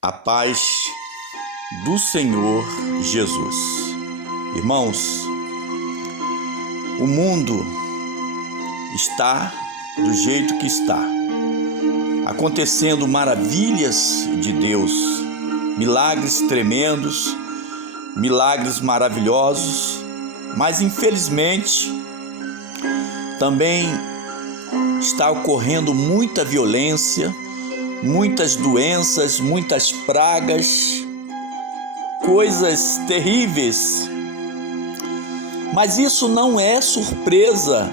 A paz do Senhor Jesus. Irmãos, o mundo está do jeito que está, acontecendo maravilhas de Deus, milagres tremendos, milagres maravilhosos, mas infelizmente também está ocorrendo muita violência, muitas doenças, muitas pragas, coisas terríveis. Mas isso não é surpresa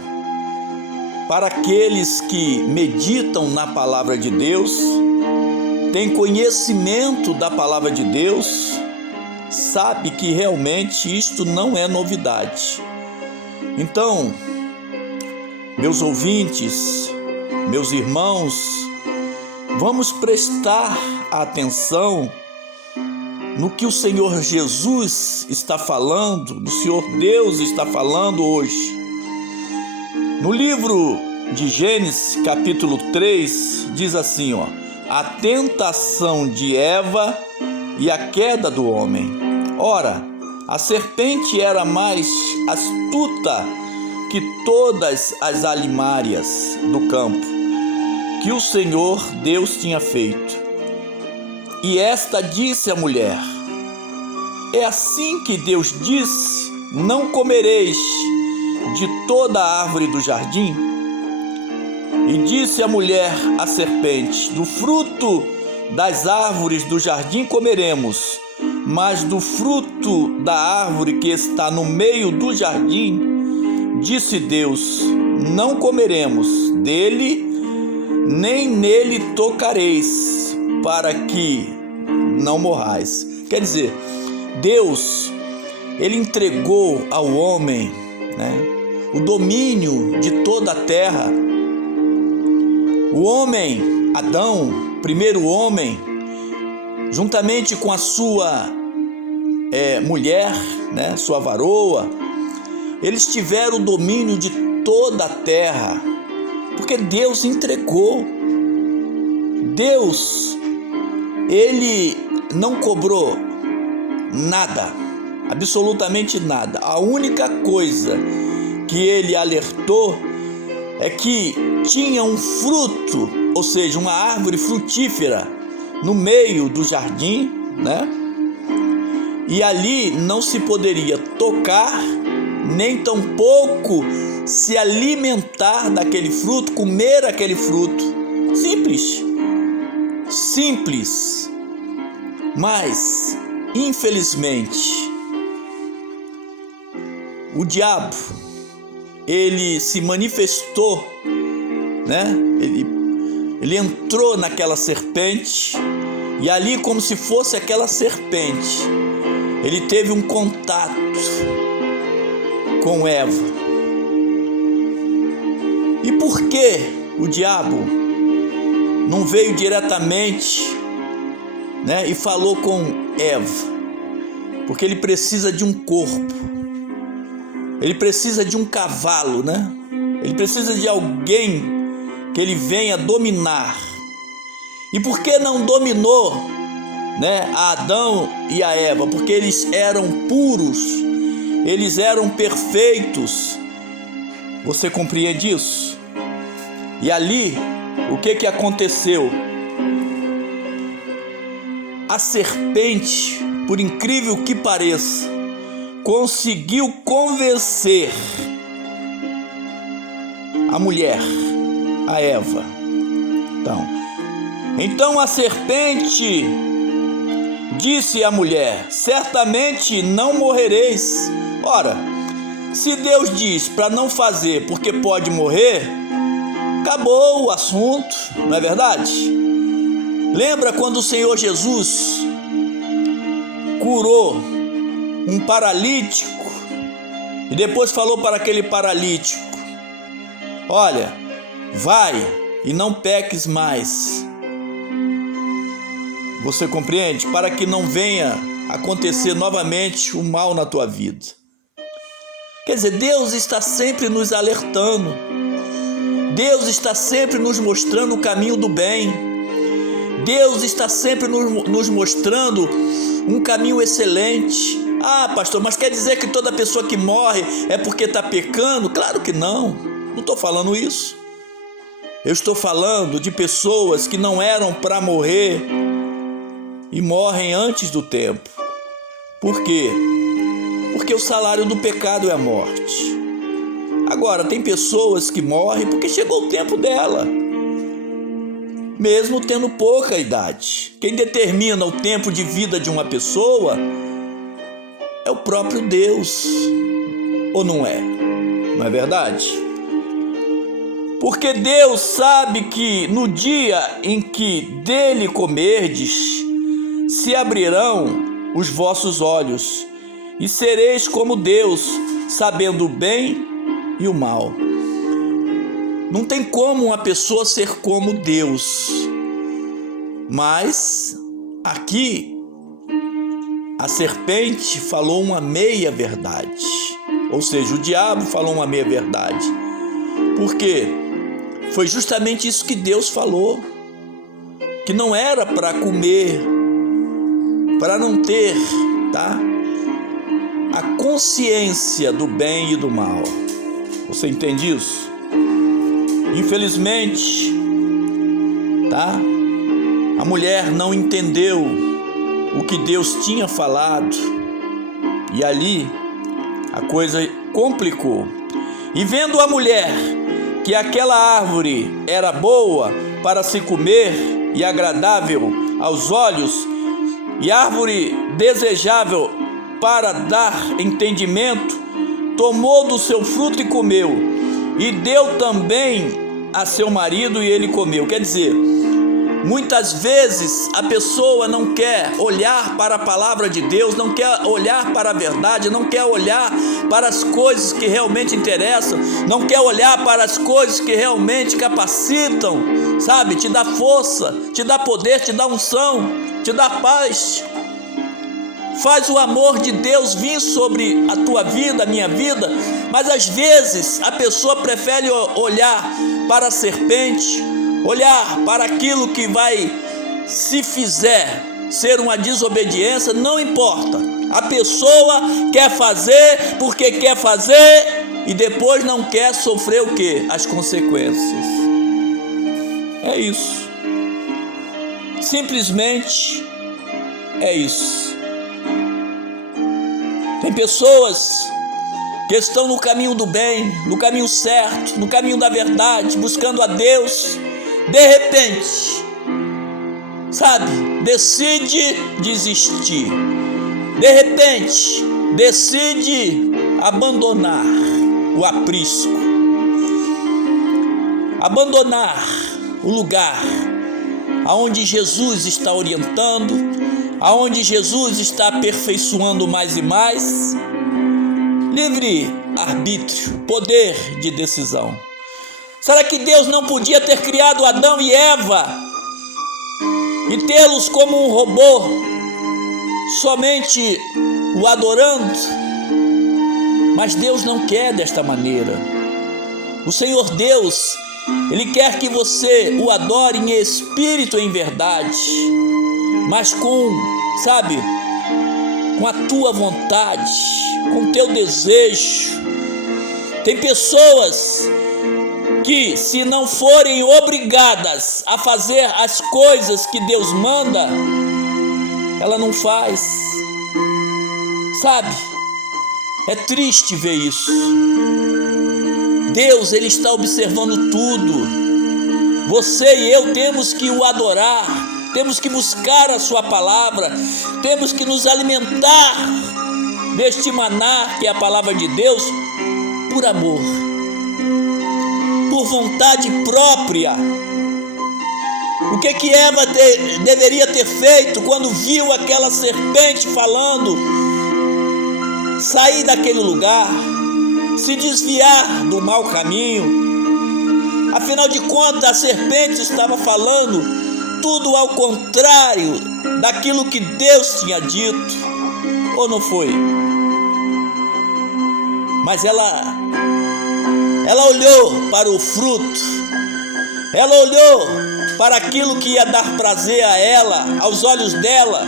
para aqueles que meditam na palavra de Deus, têm conhecimento da palavra de Deus, sabe que realmente isto não é novidade. Então, meus ouvintes, meus irmãos, vamos prestar atenção no que o Senhor Jesus está falando, o Senhor Deus está falando hoje. No livro de Gênesis, capítulo 3, diz assim, a tentação de Eva e a queda do homem. Ora, a serpente era mais astuta que todas as alimárias do campo que o Senhor Deus tinha feito. E esta disse à mulher: é assim que Deus disse: não comereis de toda a árvore do jardim? E disse a mulher à serpente: do fruto das árvores do jardim comeremos, mas do fruto da árvore que está no meio do jardim, disse Deus: não comeremos dele, nem nele tocareis, para que não morrais. Quer dizer, Deus, ele entregou ao homem, o domínio de toda a terra. O homem, Adão, primeiro homem, juntamente com a sua mulher, sua varoa, eles tiveram o domínio de toda a terra, porque Deus entregou. Deus, ele não cobrou nada, absolutamente nada. A única coisa que ele alertou é que tinha um fruto, ou seja, uma árvore frutífera no meio do jardim, E ali não se poderia tocar, nem tampouco se alimentar daquele fruto, comer aquele fruto. Simples. Mas, infelizmente, o diabo, ele se manifestou, Ele entrou naquela serpente e ali, como se fosse aquela serpente, ele teve um contato com Eva. E por que o diabo não veio diretamente, e falou com Eva? Porque ele precisa de um corpo, ele precisa de um cavalo, Ele precisa de alguém que ele venha dominar. E por que não dominou, a Adão e a Eva? Porque eles eram puros, eles eram perfeitos. Você compreende isso? E ali, o que aconteceu? A serpente, por incrível que pareça, conseguiu convencer a mulher, a Eva. Então a serpente disse à mulher: certamente não morrereis. Ora, se Deus diz para não fazer porque pode morrer, acabou o assunto, não é verdade? Lembra quando o Senhor Jesus curou um paralítico e depois falou para aquele paralítico: olha, vai e não peques mais. Você compreende? Para que não venha acontecer novamente o mal na tua vida. Quer dizer, Deus está sempre nos alertando. Deus está sempre nos mostrando o caminho do bem. Deus está sempre nos mostrando um caminho excelente. Ah, pastor, mas quer dizer que toda pessoa que morre é porque está pecando? Claro que não, não estou falando isso. Eu estou falando de pessoas que não eram para morrer e morrem antes do tempo. Por quê? Porque o salário do pecado é a morte. Agora, tem pessoas que morrem porque chegou o tempo dela, mesmo tendo pouca idade. Quem determina o tempo de vida de uma pessoa é o próprio Deus, ou não é? Não é verdade? Porque Deus sabe que no dia em que dele comerdes, se abrirão os vossos olhos, e sereis como Deus, sabendo o bem e o mal. Não tem como uma pessoa ser como Deus, mas aqui a serpente falou uma meia verdade, ou seja, o diabo falou uma meia verdade. Por quê? Foi justamente isso que Deus falou, que não era para comer, para não ter, tá? A consciência do bem e do mal. Você entende isso? Infelizmente, tá? A mulher não entendeu o que Deus tinha falado e ali a coisa complicou. E vendo a mulher que aquela árvore era boa para se comer e agradável aos olhos, e árvore desejável para dar entendimento, tomou do seu fruto e comeu, e deu também a seu marido e ele comeu. Quer dizer, muitas vezes a pessoa não quer olhar para a palavra de Deus, não quer olhar para a verdade, não quer olhar para as coisas que realmente interessam, não quer olhar para as coisas que realmente capacitam, sabe? Te dá força, te dá poder, te dá unção, te dá paz. Faz o amor de Deus vir sobre a tua vida, a minha vida, mas às vezes a pessoa prefere olhar para a serpente, olhar para aquilo que vai, se fizer, ser uma desobediência, não importa. A pessoa quer fazer porque quer fazer e depois não quer sofrer o quê? As consequências. É isso. Simplesmente é isso. Tem pessoas que estão no caminho do bem, no caminho certo, no caminho da verdade, buscando a Deus. De repente, sabe, decide desistir. De repente, decide abandonar o aprisco, abandonar o lugar aonde Jesus está orientando, aonde Jesus está aperfeiçoando mais e mais. Livre arbítrio, poder de decisão. Será que Deus não podia ter criado Adão e Eva e tê-los como um robô, somente o adorando? Mas Deus não quer desta maneira. O Senhor Deus, Ele quer que você o adore em espírito e em verdade, mas com, sabe, com a tua vontade, com o teu desejo. Tem pessoas que, se não forem obrigadas a fazer as coisas que Deus manda, ela não faz. Sabe? É triste ver isso. Deus, Ele está observando tudo. Você e eu temos que o adorar, temos que buscar a sua palavra, temos que nos alimentar deste maná que é a palavra de Deus, por amor, por vontade própria. O que Eva deveria ter feito quando viu aquela serpente falando? Sair daquele lugar, se desviar do mau caminho. Afinal de contas, a serpente estava falando tudo ao contrário daquilo que Deus tinha dito, ou não foi? Mas ela olhou para o fruto, ela olhou para aquilo que ia dar prazer a ela, aos olhos dela.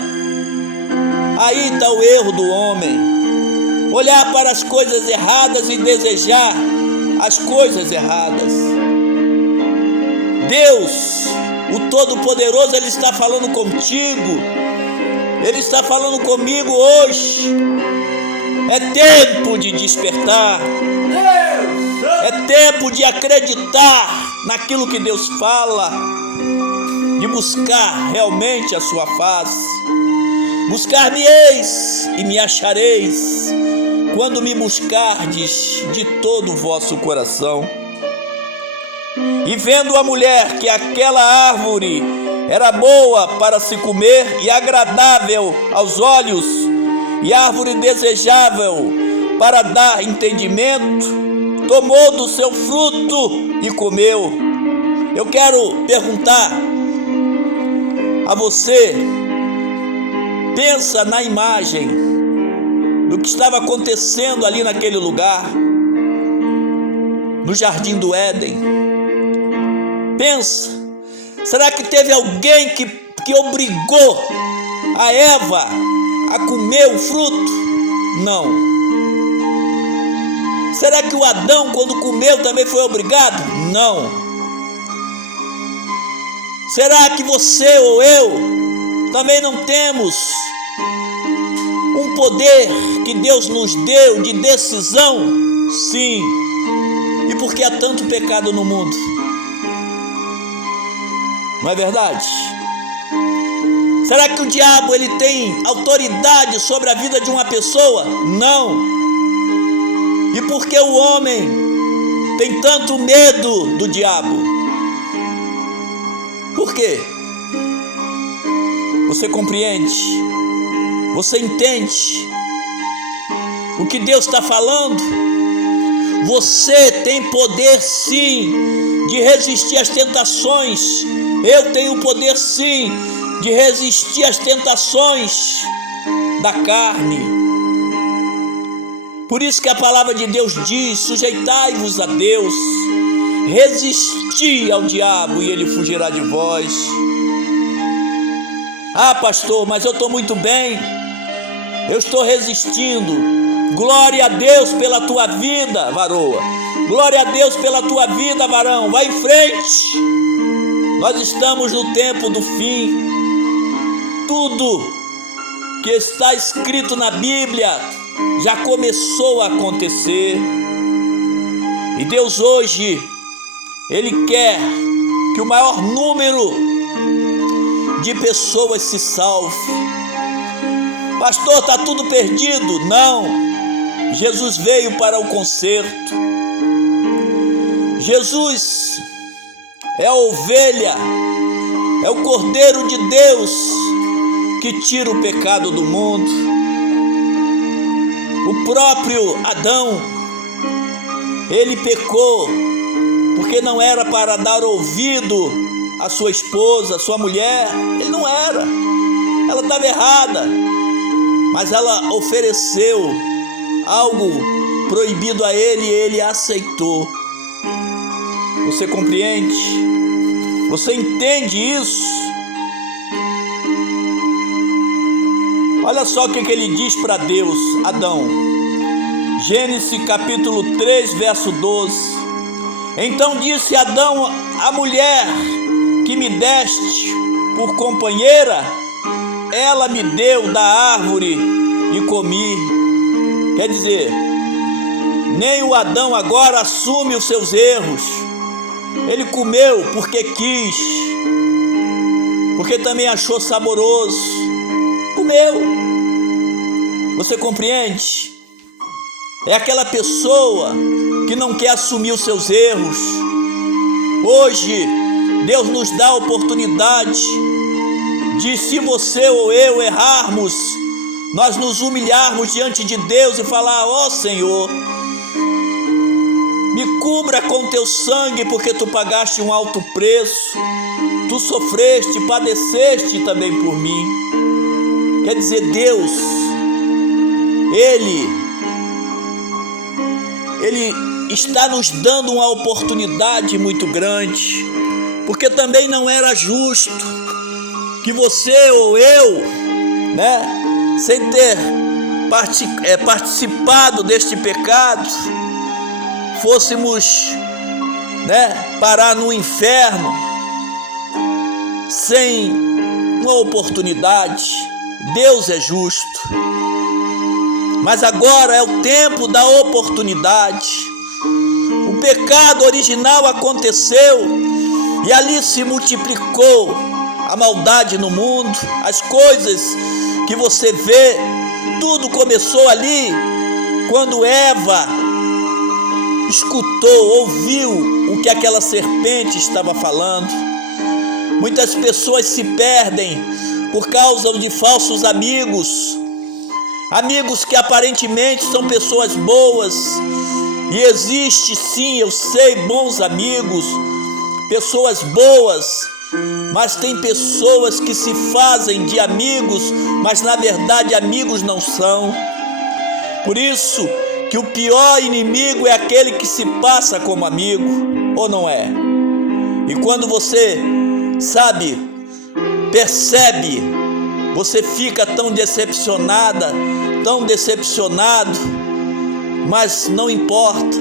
Aí está o erro do homem: olhar para as coisas erradas e desejar as coisas erradas. Deus, o Todo-Poderoso, Ele está falando contigo, Ele está falando comigo hoje. É tempo de despertar, é tempo de acreditar naquilo que Deus fala, de buscar realmente a sua face. Buscar-me-eis e me achareis, quando me buscardes de todo o vosso coração. E vendo a mulher que aquela árvore era boa para se comer e agradável aos olhos, e árvore desejável para dar entendimento, tomou do seu fruto e comeu. Eu quero perguntar a você: pensa na imagem do que estava acontecendo ali naquele lugar, no Jardim do Éden. Pensa, será que teve alguém que obrigou a Eva a comer o fruto? Não. Será que o Adão, quando comeu, também foi obrigado? Não. Será que você ou eu também não temos um poder que Deus nos deu de decisão? Sim. E por que há tanto pecado no mundo? Não é verdade? Será que o diabo ele tem autoridade sobre a vida de uma pessoa? Não. E por que o homem tem tanto medo do diabo? Por quê? Você compreende? Você entende o que Deus está falando? Você tem poder sim de resistir às tentações. Eu tenho poder sim de resistir às tentações da carne. Por isso que a palavra de Deus diz: sujeitai-vos a Deus, resisti ao diabo e ele fugirá de vós. Ah, pastor, mas eu estou muito bem, eu estou resistindo. Glória a Deus pela tua vida, varoa. Glória a Deus pela tua vida, varão. Vai em frente. Nós estamos no tempo do fim. Tudo que está escrito na Bíblia já começou a acontecer. E Deus hoje, Ele quer que o maior número de pessoas se salve. Pastor, está tudo perdido? Não. Jesus veio para o conserto. Jesus é a ovelha, é o Cordeiro de Deus que tira o pecado do mundo. O próprio Adão, ele pecou porque não era para dar ouvido à sua esposa, à sua mulher. Ele não era, ela estava errada, mas ela ofereceu algo proibido a ele e ele aceitou. Você compreende? Você entende isso? Olha só o que ele diz para Deus, Adão. Gênesis capítulo 3, verso 12. Então disse Adão: a mulher que me deste por companheira, ela me deu da árvore e comi. Quer dizer, nem o Adão agora assume os seus erros. Ele comeu porque quis, porque também achou saboroso. Comeu. Você compreende? É aquela pessoa que não quer assumir os seus erros. Hoje, Deus nos dá a oportunidade de, se você ou eu errarmos, nós nos humilharmos diante de Deus e falar: ó Senhor, me cubra com teu sangue, porque tu pagaste um alto preço, tu sofreste, padeceste também por mim. Quer dizer, Deus, Ele está nos dando uma oportunidade muito grande porque também não era justo que você ou eu, sem ter participado deste pecado, fôssemos, parar no inferno sem uma oportunidade. Deus é justo, mas agora é o tempo da oportunidade. O pecado original aconteceu e ali se multiplicou a maldade no mundo. As coisas que você vê, tudo começou ali quando Eva escutou, ouviu o que aquela serpente estava falando. Muitas pessoas se perdem por causa de falsos amigos, amigos que aparentemente são pessoas boas, e existe sim, eu sei, bons amigos, pessoas boas, mas tem pessoas que se fazem de amigos, mas na verdade amigos não são. Por isso que o pior inimigo é aquele que se passa como amigo, ou não é? E quando você percebe, você fica tão decepcionada, tão decepcionado, mas não importa.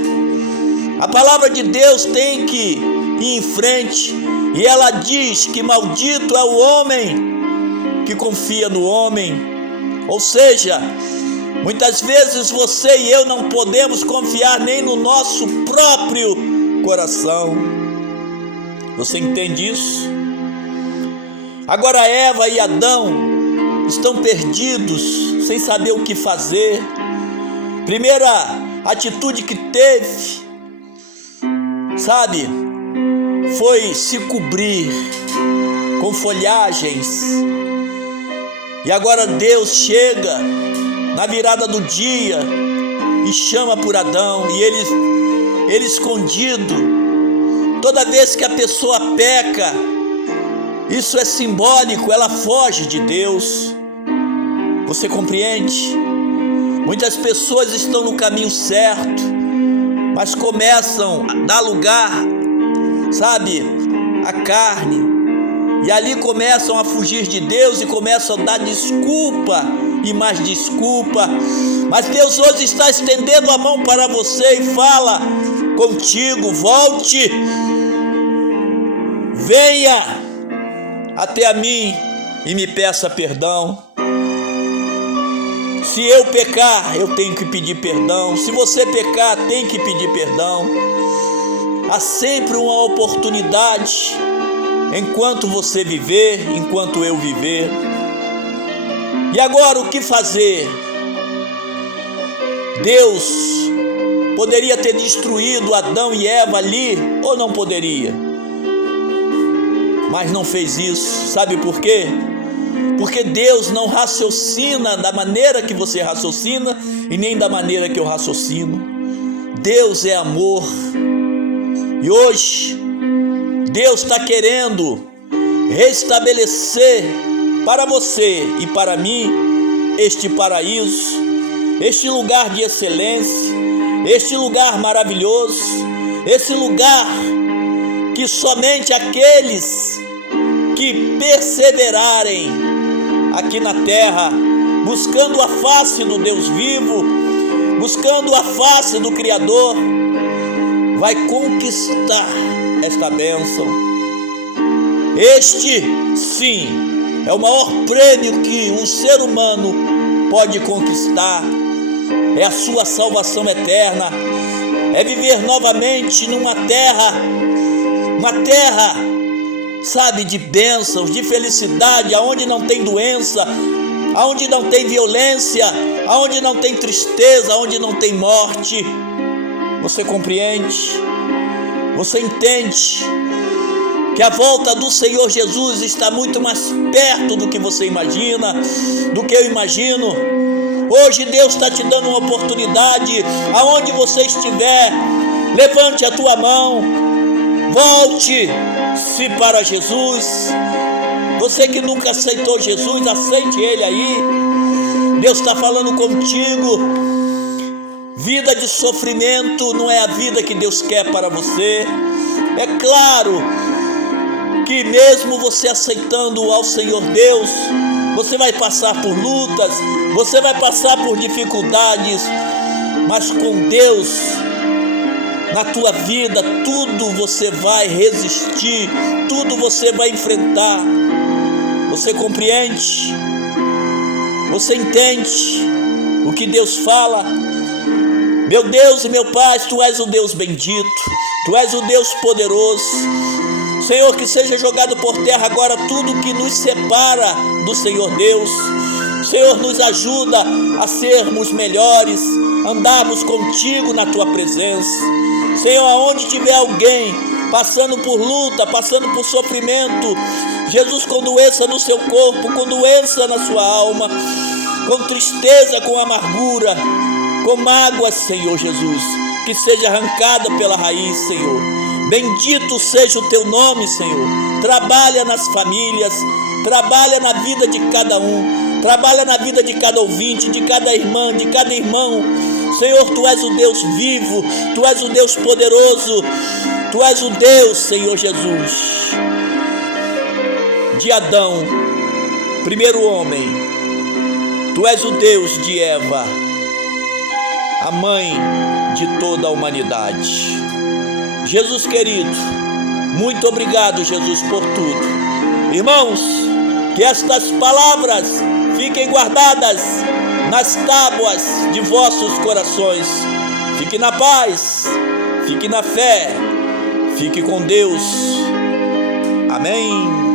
A palavra de Deus tem que ir em frente, e ela diz que maldito é o homem que confia no homem. Ou seja, muitas vezes você e eu não podemos confiar nem no nosso próprio coração. Você entende isso? Agora Eva e Adão estão perdidos, sem saber o que fazer. Primeira atitude que teve, foi se cobrir com folhagens. E agora Deus chega na virada do dia e chama por Adão, e ele escondido. Toda vez que a pessoa peca, isso é simbólico, ela foge de Deus. Você compreende? Muitas pessoas estão no caminho certo, mas começam a dar lugar, à carne, e ali começam a fugir de Deus e começam a dar desculpa e mais desculpa. Mas Deus hoje está estendendo a mão para você e fala contigo: volte, venha até a mim e me peça perdão. Se eu pecar, eu tenho que pedir perdão. Se você pecar, tem que pedir perdão. Há sempre uma oportunidade, enquanto você viver, enquanto eu viver. E agora o que fazer? Deus poderia ter destruído Adão e Eva ali, ou não poderia? Mas não fez isso. Sabe por quê? Porque Deus não raciocina da maneira que você raciocina e nem da maneira que eu raciocino. Deus é amor. E hoje Deus está querendo restabelecer para você e para mim este paraíso, este lugar de excelência, este lugar maravilhoso, esse lugar que somente aqueles que perseverarem aqui na terra, buscando a face do Deus vivo, buscando a face do Criador, vai conquistar esta bênção. Este, sim, é o maior prêmio que um ser humano pode conquistar. É a sua salvação eterna, é viver novamente numa terra, de bênçãos, de felicidade, aonde não tem doença, aonde não tem violência, aonde não tem tristeza, aonde não tem morte. Você compreende? Você entende que a volta do Senhor Jesus está muito mais perto do que você imagina, do que eu imagino? Hoje Deus está te dando uma oportunidade. Aonde você estiver, levante a tua mão, volte-se para Jesus. Você que nunca aceitou Jesus, aceite Ele aí. Deus está falando contigo. Vida de sofrimento não é a vida que Deus quer para você. É claro que mesmo você aceitando ao Senhor Deus, você vai passar por lutas, você vai passar por dificuldades, mas com Deus na tua vida, tudo você vai resistir, tudo você vai enfrentar. Você compreende? Você entende o que Deus fala? Meu Deus e meu Pai, Tu és o Deus bendito, Tu és o Deus poderoso. Senhor, que seja jogado por terra agora tudo que nos separa do Senhor Deus. Senhor, nos ajuda a sermos melhores, andarmos contigo na Tua presença. Senhor, aonde tiver alguém passando por luta, passando por sofrimento, Jesus, com doença no seu corpo, com doença na sua alma, com tristeza, com amargura, com mágoa, Senhor Jesus, que seja arrancada pela raiz, Senhor. Bendito seja o Teu nome, Senhor. Trabalha nas famílias, trabalha na vida de cada um, trabalha na vida de cada ouvinte, de cada irmã, de cada irmão. Senhor, Tu és o Deus vivo, Tu és o Deus poderoso, Tu és o Deus, Senhor Jesus, de Adão, primeiro homem. Tu és o Deus de Eva, a mãe de toda a humanidade. Jesus querido, muito obrigado, Jesus, por tudo. Irmãos, que estas palavras fiquem guardadas nas tábuas de vossos corações. Fique na paz, fique na fé, fique com Deus. Amém.